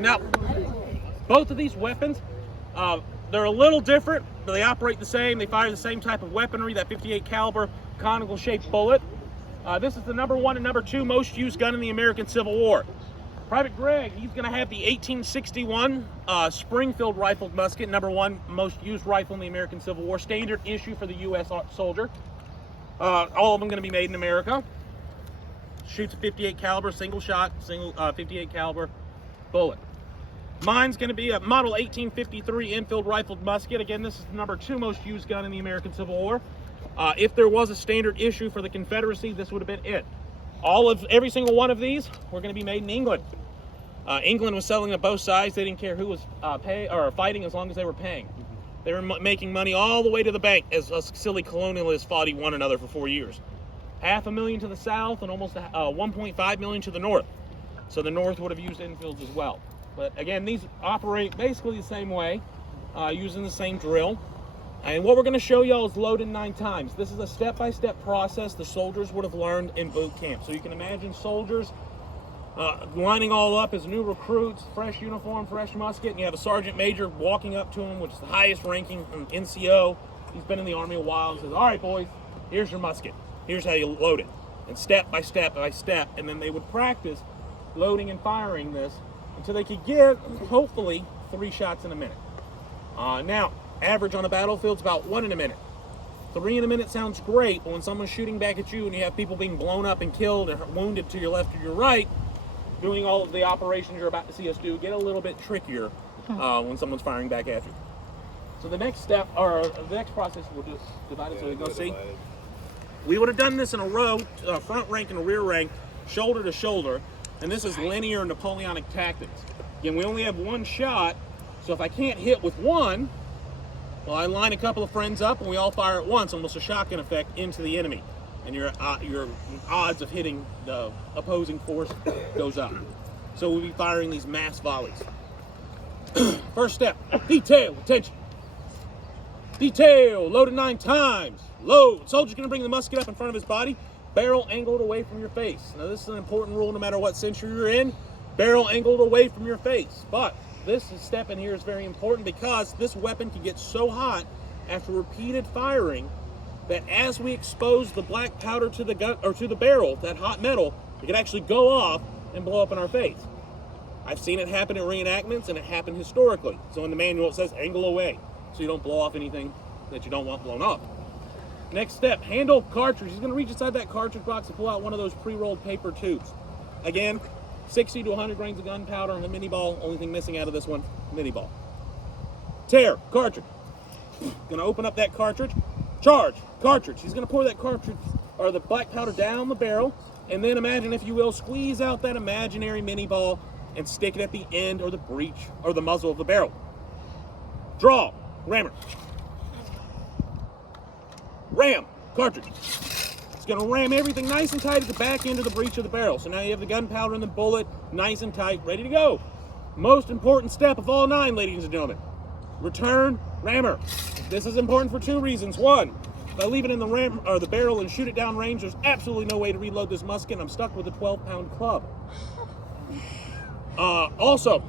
Now, both of these weapons, they're a little different, but they operate the same. They fire the same type of weaponry, that 58 caliber conical shaped bullet. This is the #1 and #2 most used gun in the American Civil War. Private Gregg, he's going to have the 1861 Springfield rifled musket, #1 most used rifle in the American Civil War, standard issue for the U.S. soldier. All of them going to be made in America. Shoots a 58 caliber, single shot, 58 caliber bullet. Mine's going to be a model 1853 Infield rifled musket. Again, this is the #2 most used gun in the American Civil War. If there was a standard issue for the Confederacy, this would have been it. Every single one of these were going to be made in England. England was selling to both sides. They didn't care who was fighting as long as they were paying. They were making money all the way to the bank as us silly colonialists fought one another for 4 years. $500,000 to the south and almost 1.5 million to the north. So the north would have used Infields as well. But again, these operate basically the same way, using the same drill. And what we're going to show y'all is loaded 9 times. This is a step-by-step process the soldiers would have learned in boot camp. So you can imagine soldiers lining all up as new recruits, fresh uniform, fresh musket, and you have a sergeant major walking up to them, which is the highest ranking NCO. He's been in the Army a while, and says, all right, boys, here's your musket. Here's how you load it. And step by step by step. And then they would practice loading and firing this until they could get, hopefully, 3 shots in a minute. Now, average on a battlefield is about 1 in a minute. 3 in a minute sounds great, but when someone's shooting back at you and you have people being blown up and killed or wounded to your left or your right, doing all of the operations you're about to see us do get a little bit trickier when someone's firing back at you. So the next step, or the next process, we'll just divide it so we can go see. We would have done this in a row, front rank and a rear rank, shoulder to shoulder, and this is linear Napoleonic Tactics. Again, we only have 1 shot, so if I can't hit with one, well, I line a couple of friends up and we all fire at once, almost a shotgun effect into the enemy. And your odds of hitting the opposing force goes up. So we'll be firing these mass volleys. First step, detail, attention. Detail, loaded 9 times. Load. Soldier's going to bring the musket up in front of his body, barrel angled away from your face. Now this is an important rule no matter what century you're in, barrel angled away from your face. But this step in here is very important because this weapon can get so hot after repeated firing that as we expose the black powder to the gun or to the barrel, that hot metal, it can actually go off and blow up in our face. I've seen it happen in reenactments and it happened historically. So in the manual it says angle away, so you don't blow off anything that you don't want blown up. Next step, handle cartridge. He's going to reach inside that cartridge box and pull out one of those pre-rolled paper tubes. Again, 60 to 100 grains of gunpowder and a mini ball. Only thing missing out of this one, mini ball. Tear, cartridge. Gonna open up that cartridge. Charge, cartridge. He's gonna pour that cartridge, or the black powder down the barrel, and then imagine, if you will, squeeze out that imaginary mini ball and stick it at the end or the breech or the muzzle of the barrel. Draw, rammer. Ram, cartridge. It's going to ram everything nice and tight at the back end of the breech of the barrel. So now you have the gunpowder and the bullet nice and tight, ready to go. Most important step of all 9, ladies and gentlemen. Return, rammer. This is important for 2 reasons. 1, if I leave it in the ram or the barrel and shoot it down range, there's absolutely no way to reload this musket. I'm stuck with a 12-pound club. Also,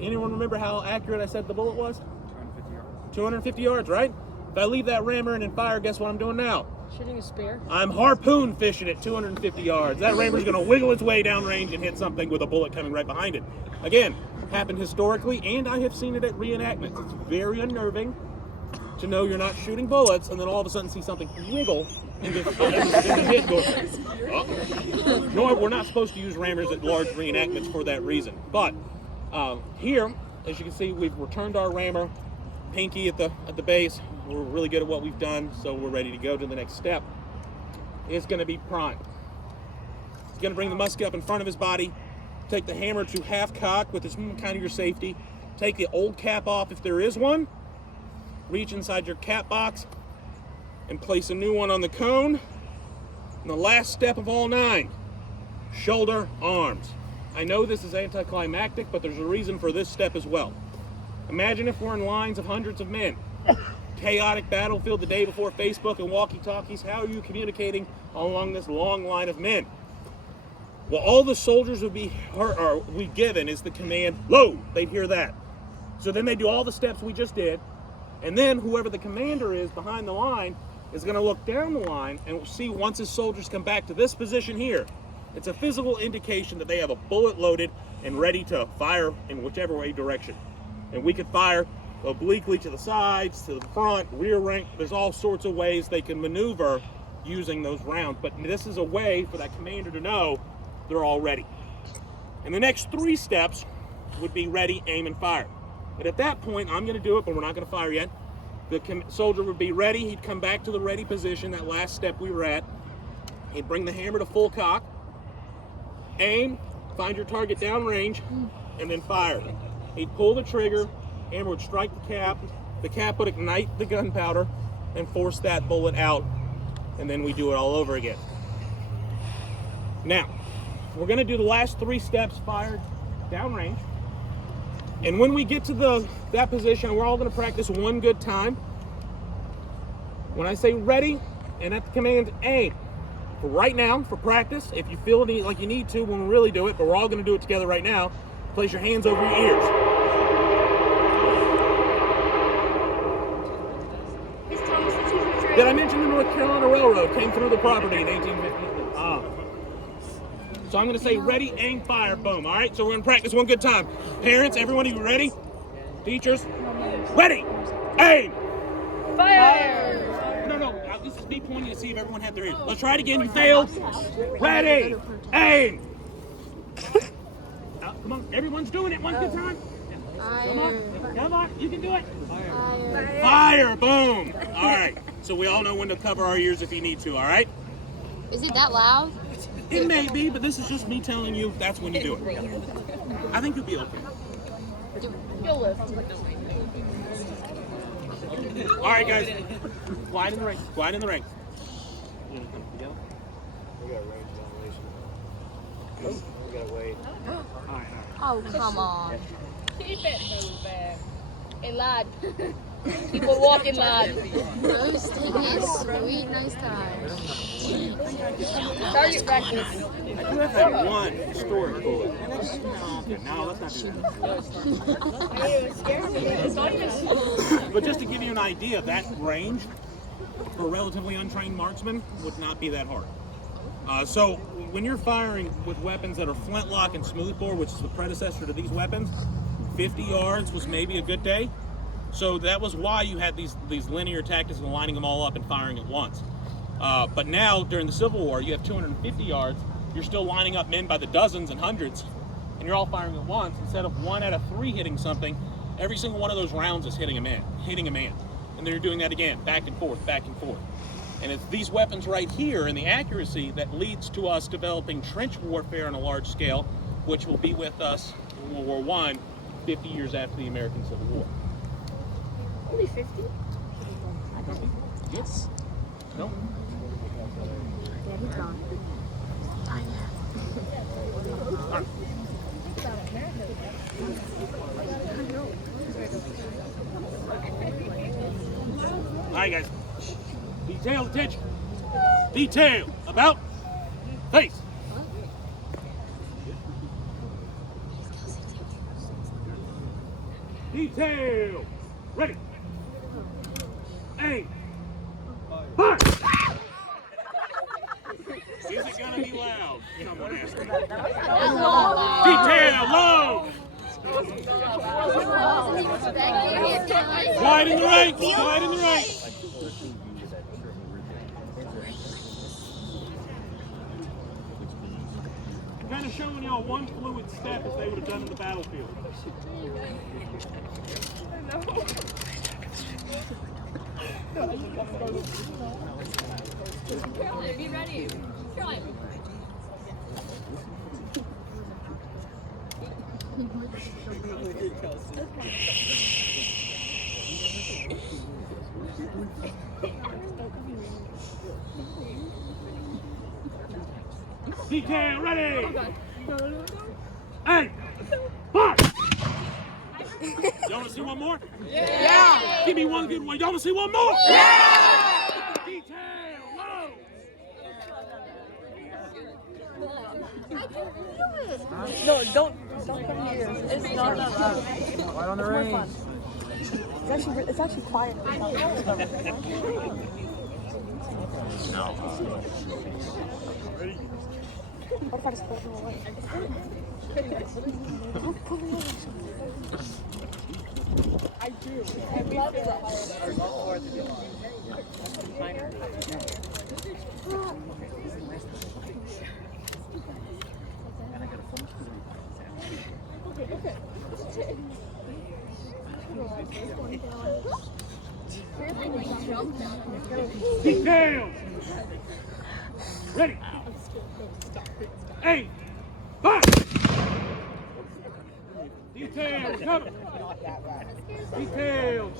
anyone remember how accurate I said the bullet was? 250 yards. 250 yards, right? If I leave that rammer in and fire, guess what I'm doing now? Shooting a spear? I'm harpoon fishing at 250 yards. That rammer's going to wiggle its way downrange and hit something with a bullet coming right behind it. Again, happened historically, and I have seen it at reenactments. It's very unnerving to know you're not shooting bullets and then all of a sudden see something wiggle and the hit goes. No, we're not supposed to use rammers at large reenactments for that reason. But here, as you can see, we've returned our rammer, pinky at the base. We're really good at what we've done, so we're ready to go to the next step. It's going to be prime. He's going to bring the musket up in front of his body, take the hammer to half cock, which is kind of your safety. Take the old cap off if there is one. Reach inside your cap box and place a new one on the cone. And the last step of all 9, shoulder arms. I know this is anticlimactic, but there's a reason for this step as well. Imagine if we're in lines of hundreds of men. Chaotic battlefield the day before Facebook and walkie-talkies. How are you communicating along this long line of men? Well, all the soldiers would be given is the command, load. They'd hear that. So then they do all the steps we just did, and then whoever the commander is behind the line is going to look down the line and we'll see once his soldiers come back to this position here. It's a physical indication that they have a bullet loaded and ready to fire in whichever way direction. And we could fire obliquely to the sides, to the front, rear rank. There's all sorts of ways they can maneuver using those rounds. But this is a way for that commander to know they're all ready. And the next 3 steps would be ready, aim, and fire. And at that point, I'm going to do it, but we're not going to fire yet. The soldier would be ready. He'd come back to the ready position, that last step we were at. He'd bring the hammer to full cock, aim, find your target downrange, and then fire. He'd pull the trigger, hammer would strike the cap would ignite the gunpowder and force that bullet out, and then we do it all over again. Now, we're going to do the last 3 steps fired downrange. And when we get to that position, we're all going to practice one good time. When I say ready, and at the command aim, for right now, for practice, if you feel like you need to, when we really do it, but we're all going to do it together right now, place your hands over your ears. Did I mention the North Carolina Railroad came through the property in 1850? So I'm going to say ready, aim, fire, boom. All right, so we're going to practice one good time. Parents, everyone, are you ready? Teachers, ready, aim, fire. No, this is me pointing to see if everyone had their ears. Let's try it again. You failed. Ready, aim. Come on, everyone's doing it one good time. Come on, you can do it. Fire, boom. All right, so we all know when to cover our ears if you need to, all right? Is it that loud? It may be, but this is just me telling you that's when you do it. I think you'll be okay. You'll live. All right, guys. Quiet in the ring. Quiet in the ring. We got range domination. We gotta wait. All right. Oh, come on. Keep it moving. Hey, lad. Keep on walking, lad. Roasting is sweet, nice time. Target practice. I do have that one historic bullet. No, let's not do that. But just to give you an idea, that range for a relatively untrained marksman would not be that hard. So when you're firing with weapons that are flintlock and smoothbore, which is the predecessor to these weapons, 50 yards was maybe a good day. So that was why you had these linear tactics and lining them all up and firing at once. But now, during the Civil War, you have 250 yards. You're still lining up men by the dozens and hundreds, and you're all firing at once. Instead of 1 out of 3 hitting something, every single one of those rounds is hitting a man. And then you're doing that again, back and forth, back and forth. And it's these weapons right here and the accuracy that leads to us developing trench warfare on a large scale, which will be with us in World War I, 50 years after the American Civil War. Only 50? Yes. No. Daddy's gone. All right, guys. Detail, attention. Detail, about, face. Detail, ready. Aim. Fire. Is it gonna be loud? Someone asked me. Detail, low. Quiet in the right. Quiet in the right. Kind of showing y'all one fluid step as they would have done in the battlefield. Be ready. Try. Detail, ready! Hey! Fire! Y'all want to see one more? Yeah! Give me one good one. Y'all want to see one more? Yeah! Detail, low! No, don't come here. It's not that loud. Right on the range. It's actually quiet. What if I just pull him away? I do. I love it. Details! Ready! Aim! Fire! Details! Cover! Details!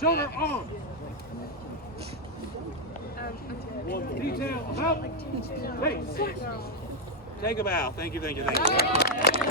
Shoulder arm! Detail about! Hey! Take a bow. Thank you, thank you, thank you.